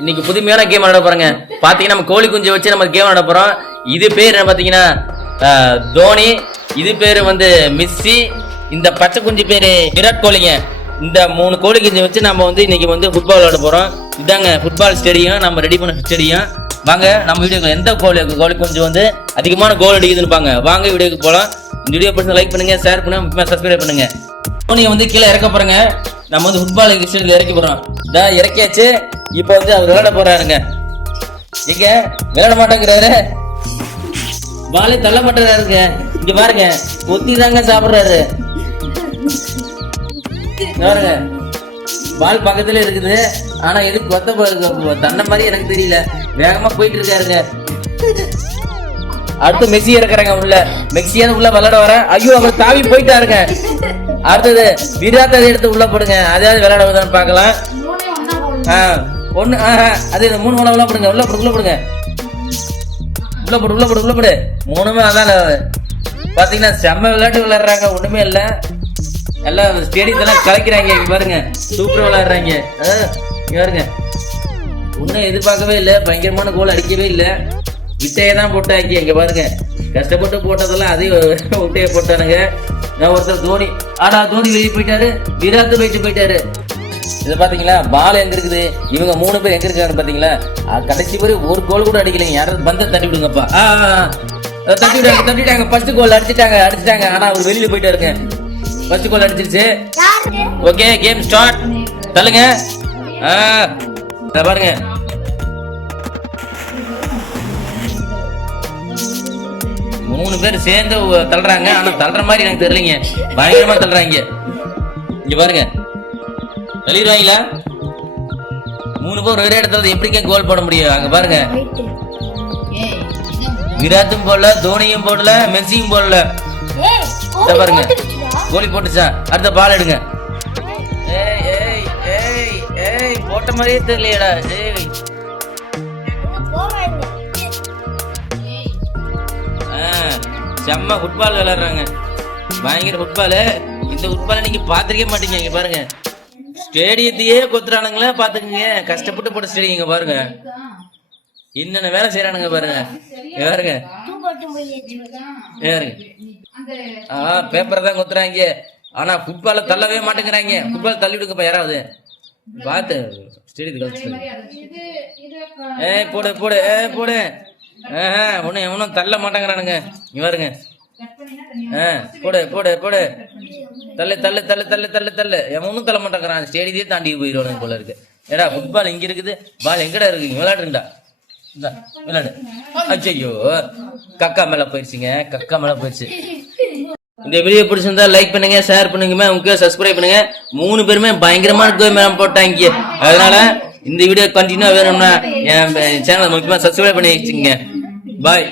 இன்னைக்கு புதுமையான கேம் விளையாட போறாங்க. பாத்தீங்கன்னா நம்ம கோழி குஞ்சு வச்சு நம்ம கேம் விளையாட போறோம். இது பேர் என்ன பாத்தீங்கன்னா தோனி. இது பேர் வந்து மிஸ்ஸி. இந்த பச்சை குஞ்சு பேரு விராட் கோலிங்க. இந்த மூணு கோழி குஞ்சு வச்சு நம்ம வந்து இன்னைக்கு வந்து ஃபுட்பால் விளையாட போறோம். இதாங்க ஃபுட்பால் ஸ்டேடியம் நம்ம ரெடி பண்ண ஸ்டேடியம் வாங்க நம்ம வீடியோக்கு எந்த கோழி கோழி குஞ்சு வந்து அதிகமான கோல் அடிக்குதுன்னு பாங்க வாங்க வீடியோக்கு போகலாம் இந்த வீடியோ பிடிச்ச லைக் பண்ணுங்க ஷேர் பண்ணுங்க சப்ஸ்கிரைப் பண்ணுங்க. தோனியை வந்து கீழே இறக்க போறேங்க. நம்ம வந்து ஃபுட்பால் ஸ்டேடியத்தில் இறக்கி போறோம். நான் இறக்கியாச்சு. இப்போ வந்து அவர் விளையாட போறாருங்க. எங்க? விளையாட மாட்டேங்கிறாரு. வாழை தள்ள மாட்டேறாருங்க இங்க பாருங்க. கொத்தி தாங்க சாப்பிடுறாரு. பாருங்க. பால் பக்கத்துல இருக்குது. ஆனா இது கொத்த ப- தன்ன மாதிரி எனக்கு தெரியல. வேகமா போயிட்டு இருக்காருங்க. அடுத்து மெஸ்ஸி இறக்குறாங்க உள்ள. மெக்சியான உள்ள விளையாட வர. ஐயோ அவர் தாவி போயிட்டாருங்க. அடுத்தது விராத்தை எடுத்து உள்ள போடுங்க. அதாவது விளையாட வருதான்னு பார்க்கலாம். ஆ அது இந்த மூணு உள்ள உள்ள போடுங்க உள்ள போடு உள்ள போடுங்க. உள்ள போடு உள்ள போடு உள்ள போடு. மூணுமே அதான் பார்த்தீங்கன்னா செம்ம விளையாட்டு விளையாடுறாங்க ஒன்றுமே இல்லை. எல்லாம் ஸ்டேடியத்தெல்லாம் கலைக்கிறாங்க இங்கே பாருங்க. சூப்பராக விளையாடுறாங்க. ஆ, இங்கே பாருங்க. ஒன்றும் எதிர்பார்க்கவே இல்லை பயங்கரமான கோல் அடிக்கவே இல்லை. விட்டையை தான் போட்டாங்க இங்கே பாருங்க. கஷ்டப்பட்டு போட்டதெல்லாம் அதையும் விட்டையை போட்டானுங்க. நான் ஒருத்தர் தோனி ஆடா தோனி வெளியே போயிட்டாரு. விராத்து போயிட்டு போயிட்டாரு. இதை பாத்தீங்களா? பால் எங்க இருக்குது? இவங்க மூணு பேர் எங்க இருக்காங்க பாத்தீங்களா? அஹ் கடைசி வரை ஒரு கோல் கூட அடிக்கலைங்க. யாராவது பந்த தட்டி விடுங்கப்பா. தட்டி விட்டாங்க. தட்டிட்டாங்க ஃபர்ஸ்ட் கோல் அடிச்சிட்டாங்க அடிச்சிட்டாங்க. ஆனா அவர் வெளியில போயிட்டாருங்க ஃபர்ஸ்ட் கோல் அடிச்சிருச்சு. ஓகே கேம் ஸ்டார்ட் தள்ளுங்க. ஆ பாருங்க. மூணு பேர் சேர்ந்து தள்ளுறாங்க. ஆனா தள்ளுற மாதிரி எனக்கு தெரியலங்க. பயங்கரமா தள்ளுறாங்க. இங்க பாருங்க. தள்ளிடுவாங்களா மூணு பேர் ஒரே இடத்துல எப்படிங்க கோல் போட முடியும்? அங்க பாருங்க. விராத்தும் போடல தோனியும் போடல மெஸ்ஸியும் போடல. இதை பாருங்க. கோலி போட்டுச்சா? அடுத்த பால் எடுங்க. ஏய் ஏய் ஏய் ஏய் போட்ட மாதிரியே தெரியலடா ஏய் செம்ம ஃபுட்பால் விளையாடுறாங்க. பயங்கர ஃபுட்பால் இந்த ஃபுட்பாலை நீங்கள் பார்த்துருக்கே மாட்டீங்க இங்க பாருங்க. ஸ்டேடியத்தையே கொத்துறானுங்களே பாத்துக்கங்க. கஷ்டப்பட்டு போட்ட ஸ்டேடியம் பாருங்க. என்னென்ன வேலை செய்யறானுங்க பாருங்க. யாருங்க பாருங்க. ஆ பேப்பரை தான் கொத்துறாங்க. ஆனா ஃபுட்பால தள்ளவே மாட்டேங்கிறாங்க. ஃபுட்பால் தள்ளி விடுங்கப்பா யாராவது. பார்த்து ஸ்டேடியத்துக்கு ஏ ஏய் போடு போடு ஏ போடு. ஒன்னும் எவனும் தள்ள மாட்டேங்கிறானுங்க. இங்க பாருங்க. ஆ போடு போடு போடு. தள்ளு தள்ளு தள்ளு தள்ளு தள்ளு தள்ளு. எவனும் தள்ள மாட்டேங்கிறான். ஸ்டேடியத்தையே தாண்டி போயிடுவானுங்க போல இருக்கு. ஏடா ஃபுட்பால் இங்க இருக்குது. பால் எங்கடா இருக்கு? இங்க இந்தா, விளையாடு. அச்சையோ கக்கா மேல போயிடுச்சுங்க கக்கா மேல போயிடுச்சு இந்த வீடியோ பிடிச்சிருந்தா லைக் பண்ணுங்க ஷேர் பண்ணுங்க முக்கிய சப்ஸ்கிரைப் பண்ணுங்க. மூணு பேருமே பயங்கரமான கேம் போட்டாங்க. அதனால இந்த வீடியோ கண்டினியூ வேணும்னா என் சேனலை முக்கியமா சப்ஸ்கிரைப் பண்ணி வச்சுங்க பாய்